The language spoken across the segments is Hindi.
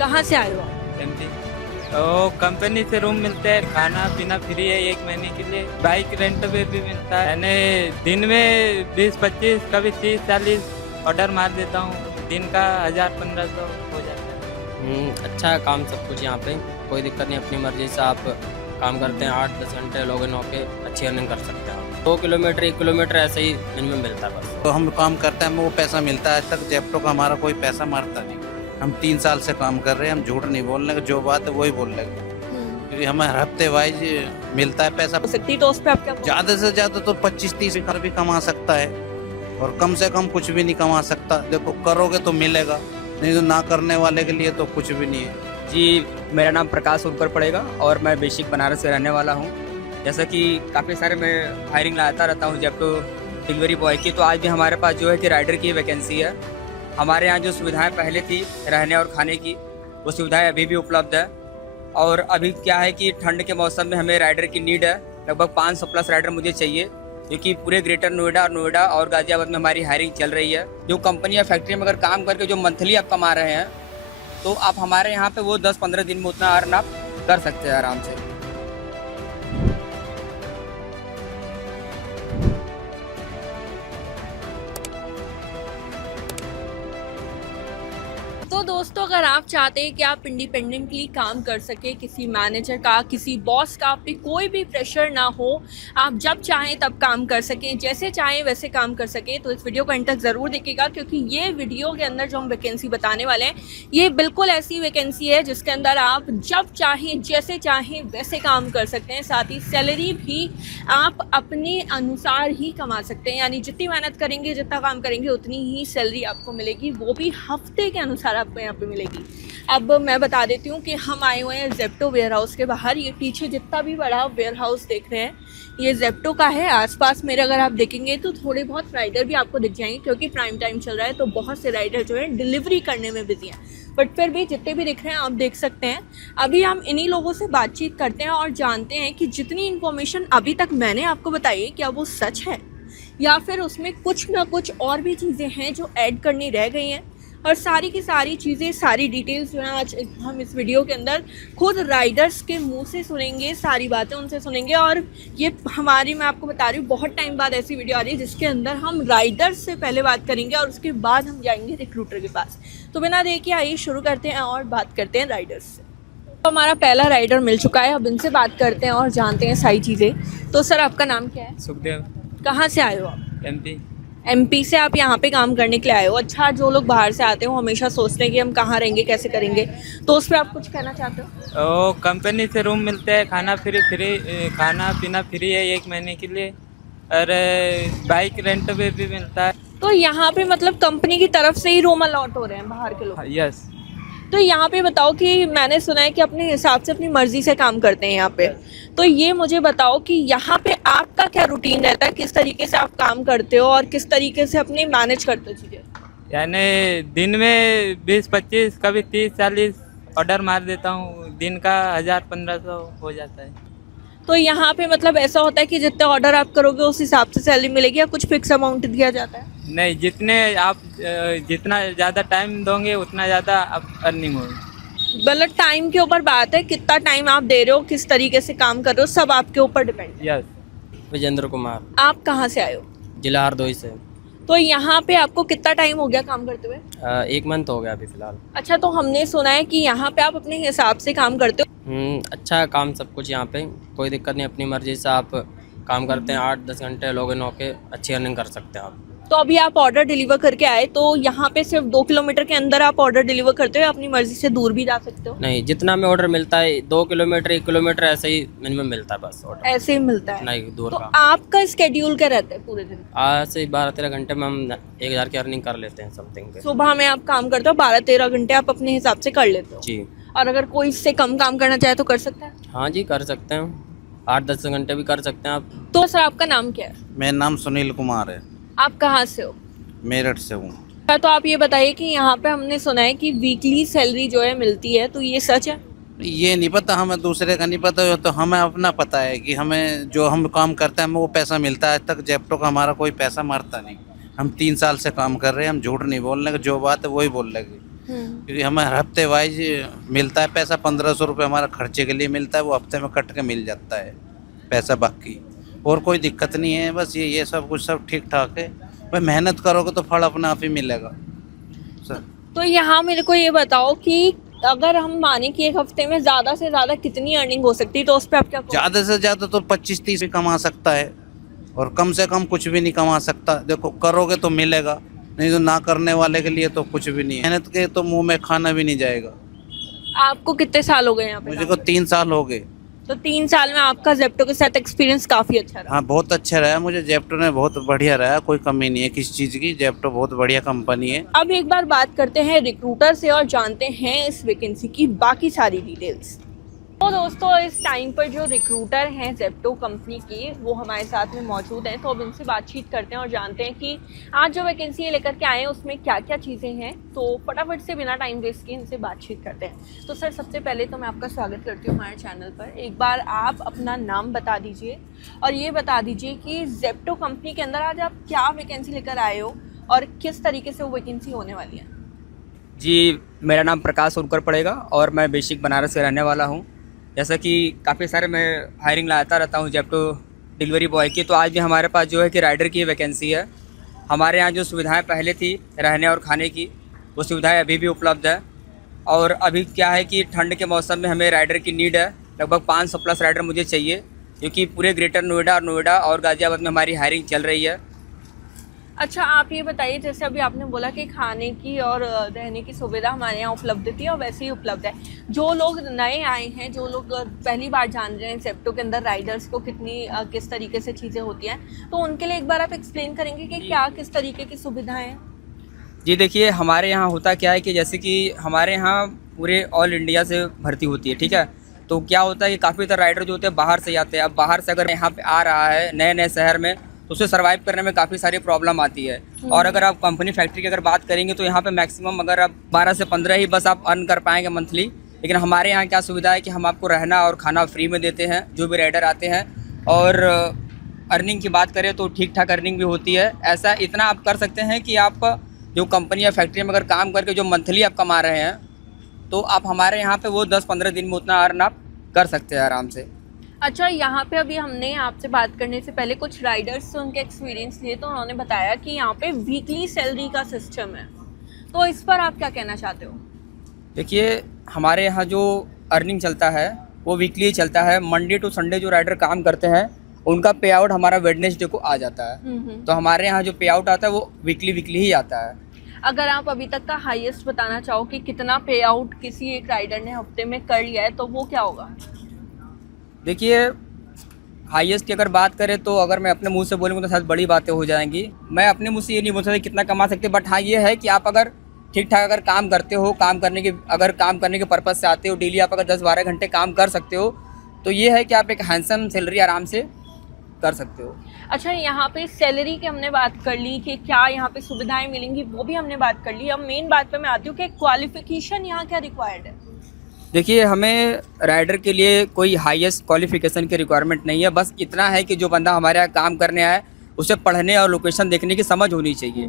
कहाँ से आए हो आप? एमपी। तो कंपनी से रूम मिलते हैं, खाना पीना फ्री है 1 महीने के लिए, बाइक रेंट पे भी मिलता है। यानी दिन में 20-25 कभी 30-40 ऑर्डर मार देता हूँ, दिन का 1000-1500 हो जाता है। अच्छा है काम सब कुछ यहाँ पे, कोई दिक्कत नहीं। अपनी मर्जी से आप काम करते हैं, 8-10 घंटे लॉग इन होके अच्छी अर्निंग कर सकते हैं आप। 2 किलोमीटर 1 किलोमीटर ऐसे ही मिनिमम मिलता है बस। तो हम काम करते हैं, हमें वो पैसा मिलता है। आज तक जेप्टो का हमारा कोई पैसा मारता नहीं। हम 3 साल से काम कर रहे हैं, हम झूठ नहीं बोल रहे, जो बात है वही बोल रहे हैं। क्योंकि हमें हफ्ते वाइज मिलता है पैसा। हो सकती तो उस पर आप क्या बोलोगे? ज़्यादा से ज़्यादा तो 25-30 घर भी कमा सकता है, और कम से कम कुछ भी नहीं कमा सकता। देखो करोगे तो मिलेगा, नहीं तो ना करने वाले के लिए तो कुछ भी नहीं है। जी, मेरा नाम प्रकाश उनकर पड़ेगा और मैं बेसिक बनारस से रहने वाला हूँ। जैसा कि काफ़ी सारे मैं हायरिंग लाता रहता हूँ जेप्टो डिलीवरी बॉय की, तो आज भी हमारे पास जो है कि राइडर की वैकेंसी है। हमारे यहाँ जो सुविधाएं पहले थी रहने और खाने की, वो सुविधाएं अभी भी उपलब्ध है। और अभी क्या है कि ठंड के मौसम में हमें राइडर की नीड है। लगभग 500+ राइडर मुझे चाहिए, क्योंकि पूरे ग्रेटर नोएडा और गाजियाबाद में हमारी हायरिंग चल रही है। जो कंपनी या फैक्ट्री में अगर काम करके जो मंथली आप कमा रहे हैं, तो आप हमारे यहाँ पे वो 10-15 दिन में उतना अर्न आप कर सकते हैं आराम से। तो दोस्तों, अगर आप चाहते हैं कि आप इंडिपेंडेंटली काम कर सके, किसी मैनेजर का, किसी बॉस का, आप पे कोई भी प्रेशर ना हो, आप जब चाहें तब काम कर सकें, जैसे चाहें वैसे काम कर सकें, तो इस वीडियो को एंड तक ज़रूर देखिएगा। क्योंकि ये वीडियो के अंदर जो हम वैकेंसी बताने वाले हैं, ये बिल्कुल ऐसी वैकेंसी है जिसके अंदर आप जब चाहें जैसे चाहें वैसे काम कर सकते हैं। साथ ही सैलरी भी आप अपने अनुसार ही कमा सकते हैं, यानी जितनी मेहनत करेंगे, जितना काम करेंगे, उतनी ही सैलरी आपको मिलेगी, वो भी हफ्ते के अनुसार आपको यहाँ पे मिलेगी। अब मैं बता देती हूँ कि हम आए हुए हैं जेप्टो वेयर हाउस के बाहर। ये पीछे जितना भी बड़ा वेयर हाउस देख रहे हैं, ये जेप्टो का है। आसपास मेरे अगर आप देखेंगे तो थोड़े बहुत राइडर भी आपको दिख जाएंगे, क्योंकि प्राइम टाइम चल रहा है, तो बहुत से राइडर जो है डिलीवरी करने में बिजी हैं। बट फिर भी जितने भी दिख रहे हैं आप देख सकते हैं। अभी हम इन्हीं लोगों से बातचीत करते हैं और जानते हैं कि जितनी इन्फॉर्मेशन अभी तक मैंने आपको बताई है, क्या वो सच है या फिर उसमें कुछ ना कुछ और भी चीज़ें हैं जो ऐड करनी रह गई हैं। और सारी की सारी चीज़ें, सारी डिटेल्स जो है आज हम इस वीडियो के अंदर खुद राइडर्स के मुंह से सुनेंगे, सारी बातें उनसे सुनेंगे। और ये हमारी, मैं आपको बता रही हूँ, बहुत टाइम बाद ऐसी वीडियो आ रही है जिसके अंदर हम राइडर्स से पहले बात करेंगे और उसके बाद हम जाएंगे रिक्रूटर के पास। तो बिना देर के आइए शुरू करते हैं और बात करते हैं राइडर्स से। तो हमारा पहला राइडर मिल चुका है, अब इनसे बात करते हैं और जानते हैं सारी चीज़ें। तो सर, आपका नाम क्या है? सुखदेव। कहाँ से आए हो आप? एमपी। एमपी से आप यहाँ पे काम करने के लिए आए हो। अच्छा, जो लोग बाहर से आते हो हमेशा सोचते हैं कि हम कहाँ रहेंगे, कैसे करेंगे, तो उस पर आप कुछ कहना चाहते हो? तो कंपनी से रूम मिलते हैं, खाना खाना पीना फ्री है 1 महीने के लिए, और बाइक रेंट पे भी मिलता है। तो यहाँ पे मतलब कंपनी की तरफ से ही रूम अलॉट हो रहे हैं बाहर के लोग? यस। तो यहाँ पे बताओ कि मैंने सुना है कि अपने हिसाब से अपनी मर्जी से काम करते हैं यहाँ पे, तो ये मुझे बताओ कि यहाँ पे आपका क्या रूटीन रहता है, किस तरीके से आप काम करते हो और किस तरीके से अपनी मैनेज करते हो चीज़ें? यानी दिन में 20-25 कभी 30-40 ऑर्डर मार देता हूँ, दिन का 1000-1500 हो जाता है। तो यहाँ पे मतलब ऐसा होता है कि जितने ऑर्डर आप करोगे उस हिसाब से सैलरी मिलेगी, या कुछ फिक्स अमाउंट दिया जाता है? नहीं, जितना ज़्यादा टाइम दोगे उतना ज़्यादा आप अर्निंग होगी। मतलब टाइम के ऊपर बात है, कितना टाइम आप दे रहे हो, किस तरीके से काम कर रहे हो, सब आपके ऊपर डिपेंड है। यस। विजेंद्र कुमार, आप कहाँ से आए हो? जिला हरदोई से। तो यहाँ पे आपको कितना टाइम हो गया काम करते हुए? 1 मंथ हो गया अभी फिलहाल। अच्छा, तो हमने सुना है कि यहाँ पे आप अपने हिसाब से काम करते हो। अच्छा है काम सब कुछ यहाँ पे, कोई दिक्कत नहीं। अपनी मर्जी से आप काम करते हैं, 8-10 घंटे लॉग इन होके अच्छी अर्निंग कर सकते हैं आप। तो अभी आप ऑर्डर डिलीवर करके आए, तो यहाँ पे सिर्फ 2 किलोमीटर के अंदर आप ऑर्डर डिलीवर करते हो या अपनी मर्जी से दूर भी जा सकते हो? नहीं, जितना में ऑर्डर मिलता है 2 किलोमीटर 1 किलोमीटर ऐसे ही मिनिमम मिलता है बस ऑर्डर। ऐसे ही मिलता है? नहीं दूर तो का। आपका स्केड्यूल क्या रहता है पूरे दिन? आज से 12-13 घंटे में हम 1000 की अर्निंग कर लेते हैं समथिंग पे। सुबह में आप काम करते हो, 12-13 घंटे आप अपने हिसाब से कर लेते हो? जी। और अगर कोई इससे कम काम करना चाहे तो कर सकता है? हाँ जी, कर सकते हैं, 8-10 घंटे भी कर सकते हैं आप। तो सर, आपका नाम क्या है? मेरा नाम सुनील कुमार है, आप कहाँ से हो? मेरठ से हूँ। तो आप ये बताइए कि यहाँ पे हमने सुना है कि वीकली सैलरी जो है मिलती है, तो ये सच है? ये नहीं पता, हमें दूसरे का नहीं पता, तो हमें अपना पता है कि हमें जो हम काम करते हैं हमें वो पैसा मिलता है। आज तक जेप्टो का हमारा कोई पैसा मारता नहीं। हम 3 साल से काम कर रहे हैं, हम झूठ नहीं बोल रहे, जो बात है वही बोल रहे हैं। क्योंकि हमें हफ्ते वाइज मिलता है पैसा। 1500 रुपये हमारा खर्चे के लिए मिलता है, वो हफ्ते में कट के मिल जाता है पैसा। बाकी और कोई दिक्कत नहीं है, बस ये सब कुछ सब ठीक ठाक है। भाई मेहनत करोगे तो फल अपने आप ही मिलेगा सर। तो यहाँ मेरे को ये बताओ कि अगर हम माने कि एक हफ्ते में ज़्यादा से ज़्यादा कितनी अर्निंग हो सकती है, तो उस पर आप क्या कहोगे? ज़्यादा से ज़्यादा तो 25-30 भी कमा सकता है, और कम से कम कुछ भी नहीं कमा सकता। देखो करोगे तो मिलेगा, नहीं तो ना करने वाले के लिए तो कुछ भी नहीं है। मेहनत के तो मुंह में खाना भी नहीं जाएगा। आपको कितने साल हो गए यहाँ पे? मुझे को 3 साल हो गए। तो 3 साल में आपका जेप्टो के साथ एक्सपीरियंस काफ़ी अच्छा रहा। हाँ बहुत अच्छा रहा मुझे, जेप्टो ने बहुत बढ़िया रहा, कोई कमी नहीं है किसी चीज़ की। जेप्टो बहुत बढ़िया कंपनी है। अब एक बार बात करते हैं रिक्रूटर से और जानते हैं इस वैकेंसी की बाकी सारी डिटेल्स। तो दोस्तों इस टाइम पर जो रिक्रूटर हैं जेप्टो कंपनी के, वो हमारे साथ में मौजूद हैं। तो अब इनसे बातचीत करते हैं और जानते हैं कि आज जो वैकेंसी लेकर के आए हैं उसमें क्या क्या चीज़ें हैं। तो फटाफट से बिना टाइम वेस्ट किए इनसे बातचीत करते हैं। तो सर सबसे पहले तो मैं आपका स्वागत करती हूँ हमारे चैनल पर। एक बार आप अपना नाम बता दीजिए और ये बता दीजिए कि जेप्टो कंपनी के अंदर आज आप क्या वैकेंसी लेकर आए हो और किस तरीके से वो वैकेंसी होने वाली है। जी, मेरा नाम प्रकाश उनकर पड़ेगा और मैं बेसिक बनारस से रहने वाला हूँ। जैसा कि काफ़ी सारे मैं हायरिंग लाता रहता हूँ जेप्टो डिलीवरी बॉय की, तो आज भी हमारे पास जो है कि राइडर की वैकेंसी है। हमारे यहाँ जो सुविधाएं पहले थी रहने और खाने की, वो सुविधाएं अभी भी उपलब्ध है। और अभी क्या है कि ठंड के मौसम में हमें राइडर की नीड है। लगभग 500 प्लस राइडर मुझे चाहिए, क्योंकि पूरे ग्रेटर नोएडा और गाज़ियाबाद में हमारी हायरिंग चल रही है। अच्छा आप ये बताइए, जैसे अभी आपने बोला कि खाने की और रहने की सुविधा हमारे यहाँ उपलब्ध थी और वैसे ही उपलब्ध है। जो लोग नए आए हैं, जो लोग पहली बार जान रहे हैं जेप्टो के अंदर राइडर्स को किस तरीके से चीज़ें होती हैं, तो उनके लिए एक बार आप एक्सप्लेन करेंगे कि क्या किस तरीके की सुविधाएं हैं? जी देखिए, हमारे यहाँ होता क्या है कि जैसे कि हमारे यहाँ पूरे ऑल इंडिया से भर्ती होती है, ठीक है। तो क्या होता है कि काफ़ी तरह राइडर जो होते हैं बाहर से जाते हैं। अब बाहर से अगर यहाँ पे आ रहा है नए शहर में, तो उसे सर्वाइव करने में काफ़ी सारी प्रॉब्लम आती है। और अगर आप कंपनी फैक्ट्री की अगर बात करेंगे तो यहाँ पे मैक्सिमम अगर आप 12 से 15 ही बस आप अर्न कर पाएंगे मंथली। लेकिन हमारे यहाँ क्या सुविधा है कि हम आपको रहना और खाना फ्री में देते हैं जो भी राइडर आते हैं। और अर्निंग की बात करें तो ठीक ठाक अर्निंग भी होती है। ऐसा इतना आप कर सकते हैं कि आप जो कंपनी या फैक्ट्री में अगर काम करके जो मंथली आप कमा रहे हैं, तो आप हमारे यहाँ पे वो 10-15 दिन में उतना अर्न आप कर सकते हैं आराम से। अच्छा, यहाँ पे अभी हमने आपसे बात करने से पहले कुछ राइडर्स से उनके एक्सपीरियंस लिए, तो उन्होंने बताया कि यहाँ पे वीकली सैलरी का सिस्टम है। तो इस पर आप क्या कहना चाहते हो? देखिए, हमारे यहाँ जो अर्निंग चलता है वो वीकली चलता है। मंडे टू संडे जो राइडर काम करते हैं उनका पे आउट हमारा वेडनेसडे को आ जाता है। तो हमारे यहाँ जो पे आउट आता है वो वीकली ही आता है। अगर आप अभी तक का हाईएस्ट बताना चाहो कि कितना पे आउट किसी एक राइडर ने हफ्ते में कर लिया है, तो वो क्या होगा? देखिए, हाईएस्ट की अगर बात करें तो अगर मैं अपने मुंह से बोलूँगा तो शायद बड़ी बातें हो जाएंगी। मैं अपने मुंह से ये नहीं बोल सकता कितना कमा सकते, बट हाँ ये है कि आप अगर ठीक ठाक अगर काम करते हो, काम करने के पर्पज़ से आते हो, डेली आप अगर 10-12 घंटे काम कर सकते हो, तो ये है कि आप एक हैंडसम सैलरी आराम से कर सकते हो। अच्छा, यहाँ पे सैलरी की हमने बात कर ली कि क्या यहाँ पे सुविधाएं मिलेंगी, वो भी हमने बात कर ली। अब मेन बात पे मैं आती हूँ कि क्वालिफिकेशन यहाँ क्या रिक्वायर्ड है? देखिए, हमें राइडर के लिए कोई हाईएस्ट क्वालिफिकेशन की रिक्वायरमेंट नहीं है। बस इतना है कि जो बंदा हमारे यहाँ काम करने आए उसे पढ़ने और लोकेशन देखने की समझ होनी चाहिए।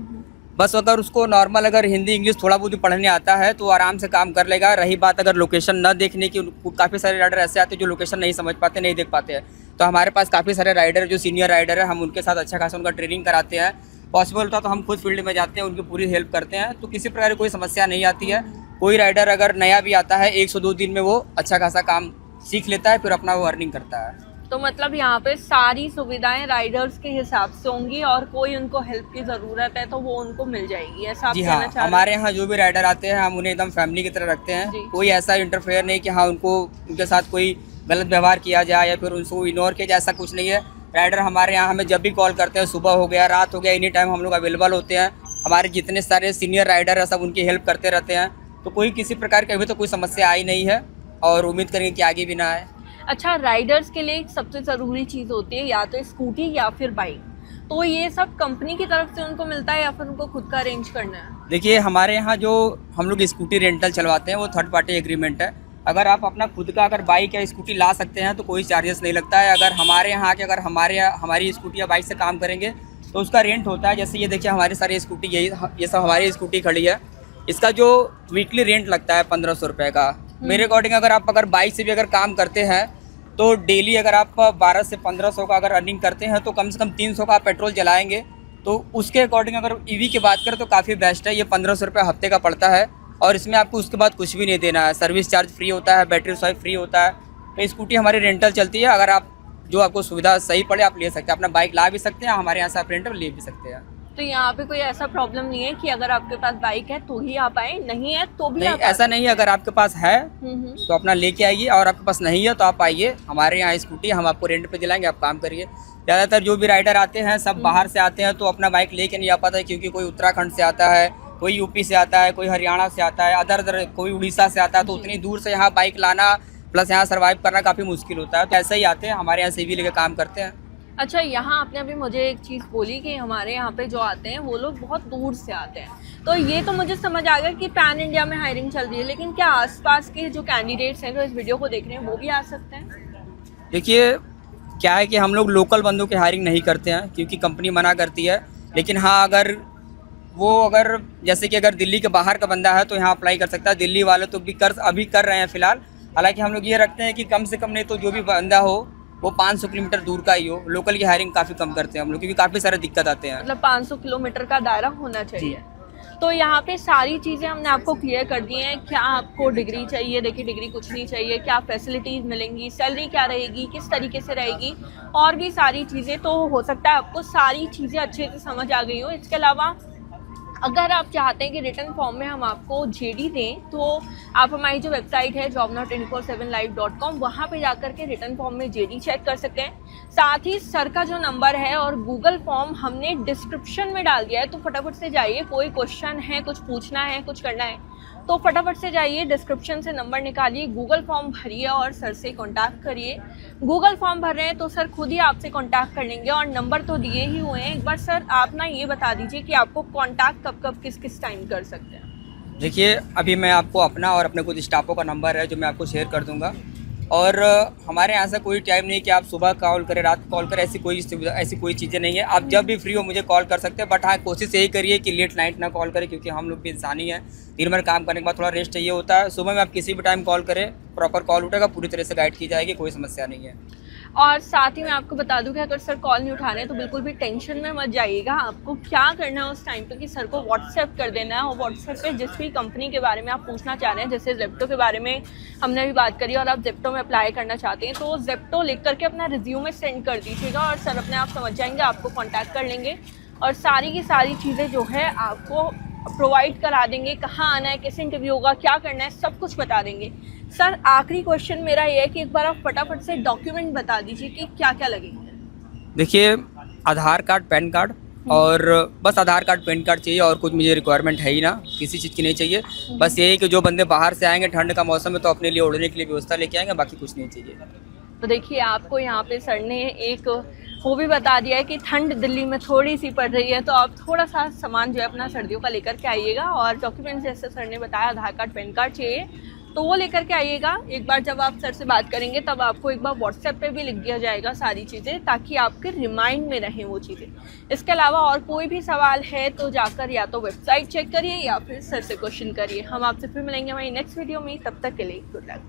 बस अगर उसको नॉर्मल अगर हिंदी इंग्लिश थोड़ा बहुत भी पढ़ने आता है तो आराम से काम कर लेगा। रही बात अगर लोकेशन न देखने की, काफ़ी सारे राइडर ऐसे आते हैं जो लोकेशन नहीं समझ पाते, नहीं देख पाते हैं। तो हमारे पास काफ़ी सारे राइडर जो सीनियर राइडर है, हम उनके साथ अच्छा खासा उनका ट्रेनिंग कराते हैं। पॉसिबल होता तो हम खुद फील्ड में जाते हैं, उनकी पूरी हेल्प करते हैं। तो किसी प्रकार की कोई समस्या नहीं आती है। कोई राइडर अगर नया भी आता है 102 दिन में वो अच्छा खासा काम सीख लेता है, फिर अपना वो अर्निंग करता है। तो मतलब यहाँ पे सारी सुविधाएं राइडर्स के हिसाब से होंगी और कोई उनको हेल्प की ज़रूरत है तो वो उनको मिल जाएगी, ऐसा आप जी कहना हाँ, चाह रहे हैं? हमारे यहाँ जो भी राइडर आते हैं हम उन्हें एकदम फैमिली की तरह रखते हैं। जी। कोई ऐसा इंटरफेयर नहीं कि हाँ उनके साथ कोई गलत व्यवहार किया जाए या फिर उनको इग्नोर किया जाए, ऐसा कुछ नहीं है। राइडर हमारे यहाँ हमें जब भी कॉल करते हैं, सुबह हो गया, रात हो गया, एनी टाइम हम लोग अवेलेबल होते हैं। हमारे जितने सारे सीनियर राइडर हैं सब उनकी हेल्प करते रहते हैं। तो कोई किसी प्रकार की अभी तो कोई समस्या आई नहीं है और उम्मीद करेंगे कि आगे भी ना आए। अच्छा, राइडर्स के लिए सबसे ज़रूरी चीज़ होती है या तो स्कूटी या फिर बाइक, तो ये सब कंपनी की तरफ से उनको मिलता है या फिर उनको खुद का अरेंज करना है? देखिए, हमारे यहाँ जो हम लोग स्कूटी रेंटल चलवाते हैं वो थर्ड पार्टी एग्रीमेंट है। अगर आप अपना खुद का अगर बाइक या स्कूटी ला सकते हैं तो कोई चार्जेस नहीं लगता है। अगर हमारे यहाँ आके अगर हमारी स्कूटी या बाइक से काम करेंगे तो उसका रेंट होता है। जैसे ये देखिए हमारी सारी स्कूटी ये सब हमारी स्कूटी खड़ी है, इसका जो वीकली रेंट लगता है 1500 रुपये का, मेरे अकॉर्डिंग अगर बाइक से भी अगर काम करते हैं तो डेली अगर आप 12 से 1500 का अगर अर्निंग करते हैं तो कम से कम 300 का आप पेट्रोल जलाएंगे, तो उसके अकॉर्डिंग अगर ईवी की बात करें तो काफ़ी बेस्ट है। ये 1500 रुपये हफ्ते का पड़ता है और इसमें आपको उसके बाद कुछ भी नहीं देना है। सर्विस चार्ज फ्री होता है, बैटरी स्वाइप फ्री होता है। तो स्कूटी हमारी रेंटल चलती है, अगर आप जो आपको सुविधा सही पड़े आप ले सकते हैं, अपना बाइक ला भी सकते हैं, हमारे यहाँ से आप रेंटल ले भी सकते हैं। तो यहाँ पे कोई ऐसा प्रॉब्लम नहीं है कि अगर आपके पास बाइक है तो ही आप आए, नहीं है तो भी नहीं, आप आ ऐसा नहीं है। अगर आपके पास है हम्म। तो अपना लेके आइए और आपके पास नहीं है तो आप आइए हमारे यहाँ स्कूटी, हम आपको रेंट पे दिलाएंगे, आप काम करिए। ज़्यादातर जो भी राइडर आते हैं सब बाहर से आते हैं तो अपना बाइक लेके नहीं आ पाता है, क्योंकि कोई उत्तराखंड से आता है, कोई यूपी से आता है, कोई हरियाणा से आता है, अदर कोई उड़ीसा से आता है, तो उतनी दूर से यहाँ बाइक लाना प्लस यहाँ सर्वाइव करना काफ़ी मुश्किल होता है। तो ऐसे ही आते हैं हमारे यहाँ से भी लेके काम करते हैं। अच्छा, यहाँ आपने अभी मुझे एक चीज़ बोली कि हमारे यहाँ पे जो आते हैं वो लोग बहुत दूर से आते हैं, तो ये तो मुझे समझ आ गया कि पैन इंडिया में हायरिंग चल रही है, लेकिन क्या आसपास के जो कैंडिडेट्स हैं जो इस वीडियो को देख रहे हैं वो भी आ सकते हैं? देखिए क्या है कि हम लोग लोकल बंदों की हायरिंग नहीं करते हैं क्योंकि कंपनी मना करती है, लेकिन हाँ अगर जैसे कि अगर दिल्ली के बाहर का बंदा है तो यहाँ अप्लाई कर सकता है। दिल्ली वाले तो अभी कर रहे हैं फ़िलहाल। हालांकि हम लोग ये रखते हैं कि कम से कम नहीं तो जो भी बंदा हो वो 500 किलोमीटर दूर का ही हो। लोकल की हायरिंग काफ़ी कम करते हैं हम लोग क्योंकि काफ़ी सारे दिक्कत आते हैं। मतलब 500 किलोमीटर का दायरा होना चाहिए। तो यहाँ पे सारी चीज़ें हमने आपको क्लियर कर दी हैं। क्या आपको डिग्री चाहिए? देखिए डिग्री कुछ नहीं चाहिए। क्या फैसिलिटीज़ मिलेंगी, सैलरी क्या रहेगी, किस तरीके से रहेगी, और भी सारी चीज़ें। तो हो सकता है आपको सारी चीज़ें अच्छे से समझ आ गई हो। इसके अलावा अगर आप चाहते हैं कि रिटर्न फॉर्म में हम आपको जेडी दें तो आप हमारी जो वेबसाइट है jobnow247live.com वहाँ पे जाकर के रिटर्न फॉर्म में जेडी चेक कर सकते हैं। साथ ही सर का जो नंबर है और गूगल फॉर्म हमने डिस्क्रिप्शन में डाल दिया है, तो फटाफट से जाइए। कोई क्वेश्चन है, कुछ पूछना है, कुछ करना है तो फटाफट से जाइए, डिस्क्रिप्शन से नंबर निकालिए, गूगल फॉर्म भरिए और सर से कांटेक्ट करिए। गूगल फॉर्म भर रहे हैं तो सर खुद ही आपसे कांटेक्ट कर लेंगे, और नंबर तो दिए ही हुए हैं। एक बार सर आप ना ये बता दीजिए कि आपको कांटेक्ट कब कब किस किस टाइम कर सकते हैं। देखिए अभी मैं आपको अपना और अपने कुछ स्टाफों का नंबर है जो मैं आपको शेयर कर दूंगा, और हमारे यहाँ से कोई टाइम नहीं कि आप सुबह कॉल करें, रात को कॉल करें, ऐसी कोई चीज़ें नहीं है। आप जब भी फ्री हो मुझे कॉल कर सकते हैं, बट हाँ कोशिश यही करिए कि लेट नाइट ना कॉल करें क्योंकि हम लोग भी इंसान ही हैं। दिन भर काम करने के बाद थोड़ा रेस्ट चाहिए होता है। सुबह में आप किसी भी टाइम कॉल करें, प्रॉपर कॉल उठेगा, पूरी तरह से गाइड की जाएगी, कोई समस्या नहीं है। और साथ ही मैं आपको बता दूं कि अगर सर कॉल नहीं उठा रहे हैं तो बिल्कुल भी टेंशन में मत जाइएगा। आपको क्या करना है उस टाइम पे कि सर को व्हाट्सएप कर देना है, और व्हाट्सएप पे जिस भी कंपनी के बारे में आप पूछना चाह रहे हैं, जैसे जेप्टो के बारे में हमने अभी बात करी और आप जेप्टो में अप्लाई करना चाहते हैं तो जेप्टो लिख करके अपना रिज्यूमे सेंड कर दीजिएगा और सर अपने आप समझ जाएंगे, आपको कॉन्टैक्ट कर लेंगे और सारी की सारी चीज़ें जो है आपको प्रोवाइड करा देंगे। कहाँ आना है, कैसे इंटरव्यू होगा, क्या करना है, सब कुछ बता देंगे। सर आखिरी क्वेश्चन मेरा ये है कि एक बार आप फटाफट से डॉक्यूमेंट बता दीजिए कि क्या क्या लगेंगे। देखिए आधार कार्ड, पैन कार्ड, और बस आधार कार्ड पैन कार्ड चाहिए, और कुछ मुझे रिक्वायरमेंट है ही ना, किसी चीज़ की नहीं चाहिए। बस यही कि जो बंदे बाहर से आएंगे, ठंड का मौसम है तो अपने लिए ओढ़ने के लिए व्यवस्था लेके आएंगे, बाकी कुछ नहीं चाहिए। तो देखिए आपको यहाँ पे सर ने एक वो भी बता दिया है कि ठंड दिल्ली में थोड़ी सी पड़ रही है, तो आप थोड़ा सा सामान जो है अपना सर्दियों का लेकर के आइएगा, और डॉक्यूमेंट जैसे सर ने बताया आधार कार्ड, पैन कार्ड चाहिए तो वो लेकर के आइएगा। एक बार जब आप सर से बात करेंगे तब आपको एक बार व्हाट्सएप पे भी लिख दिया जाएगा सारी चीज़ें, ताकि आपके रिमाइंड में रहें वो चीज़ें। इसके अलावा और कोई भी सवाल है तो जाकर या तो वेबसाइट चेक करिए या फिर सर से क्वेश्चन करिए। हम आपसे फिर मिलेंगे हमारी नेक्स्ट वीडियो में, तब तक के लिए गुड लक।